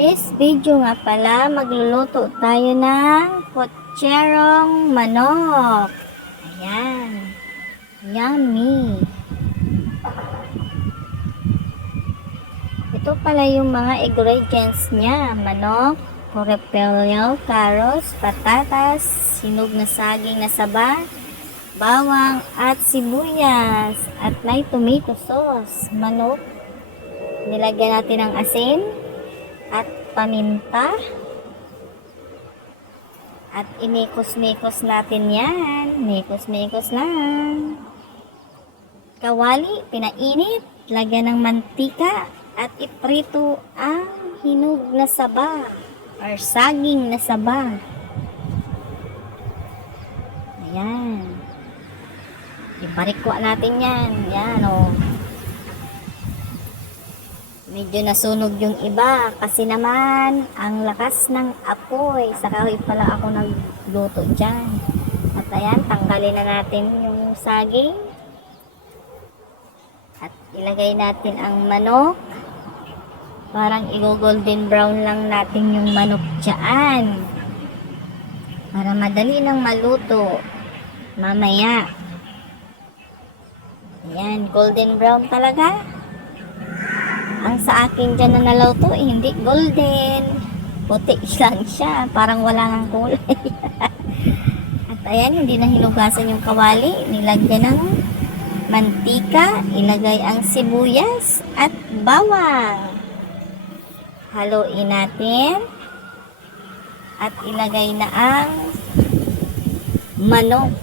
this video nga pala, magluluto tayo ng kutserong manok. Ayan. Yummy. Ito pala yung mga ingredients niya. Manok, repolyo, carrots, patatas, sinog na saging na saba, bawang at sibuyas. At may tomato sauce. Manok. Nilagyan natin ng asin at paminta. At inikos-mikos natin yan. Mikos-mikos lang. Kawali, pinainit. Lagyan ng mantika. At iprito ang hinog na saba. Or saging na saba. Ayan. Iparikwa natin yan. Yan o. Medyo nasunog yung iba kasi naman ang lakas ng apoy. Sa kahoy pala ako nagluto dyan. At ayan, tanggalin na natin yung saging. At ilagay natin ang manok. Parang i-golden brown lang natin yung manok dyan. Para madali nang maluto. Mamaya. Ayan, golden brown talaga. Ang sa akin dyan na nalaw-to, hindi golden. Puti lang siya. Parang wala nang kulay. At ayan, hindi na hinugasan yung kawali. Nilagyan ng mantika. Ilagay ang sibuyas at bawang. Haluin natin. At ilagay na ang manok.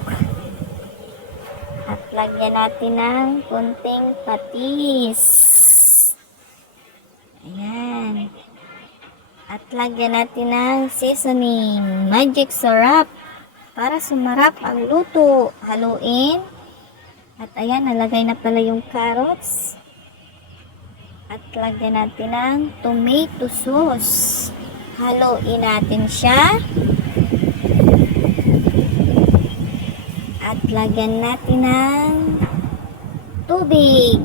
At lagyan natin ng kunting patis. Ayan. At lagyan natin ng seasoning. Magic syrup. Para sumarap ang luto. Haluin. At ayan, nalagay na pala yung carrots. At lagyan natin ng tomato sauce. Haluin natin siya. At lagyan natin ng tubig.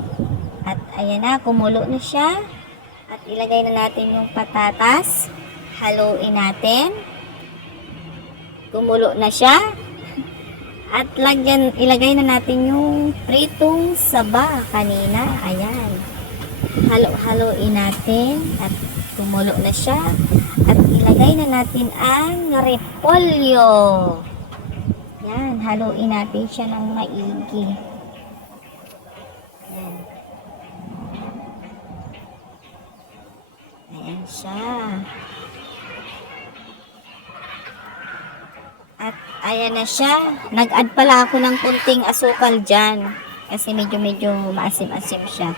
At ayan na, kumulo na siya. At ilagay na natin yung patatas. Haluin natin. Kumulo na siya. At ilagay na natin yung pritong saba kanina. Ayan. Haluin natin. At kumulo na siya. At ilagay na natin ang repolyo. Ayan. Haluin natin siya ng maigi. Ayan. Ayan siya. At ayan na siya. Nag-add pala ako ng kunting asukal dyan. Kasi medyo maasim-asim siya.